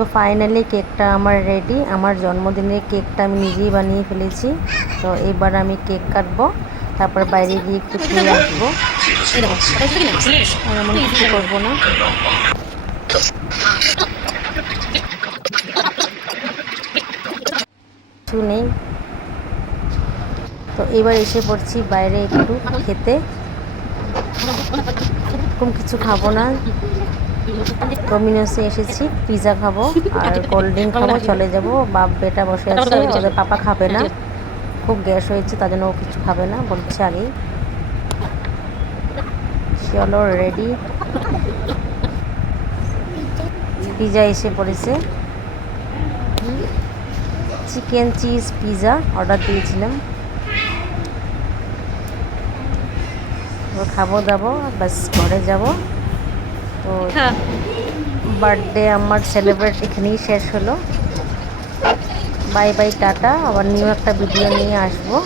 তো ফাইনালি কেকটা আমার রেডি। আমার জন্মদিনের কেকটা আমি নিজেই বানিয়ে ফেলেছি। তো এবার আমি কেক কাটবো, তারপর বাইরে গিয়ে একটু খেয়ে আসবো। আর এমন কিছু করবো না। কিছু নেই। তো এবার এসে পড়ছি বাইরে একটু খেতে। এরকম কিছু খাবো না, ডোমিনোসে এসেছি, পিৎজা খাবো আর কোল্ড ড্রিঙ্ক খাবো, চলে যাবো। বাপ বেটা বসে আছে, ওদের পাপা খাবে না, খুব গ্যাস হয়েছে, তার জন্য ও কিছু খাবে না বলছে আগেই। চলো রেডি, পিৎজা এসে পড়েছে। চিকেন চিজ পিৎজা অর্ডার দিয়েছিলাম। খাবো দাবো, বাস ঘরে যাব। তো বার্থডে আমার সেলিব্রেট এখানেই শেষ হলো। Bye bye, tata. আবার নিউ একটা ভিডিও নিয়ে আসবো।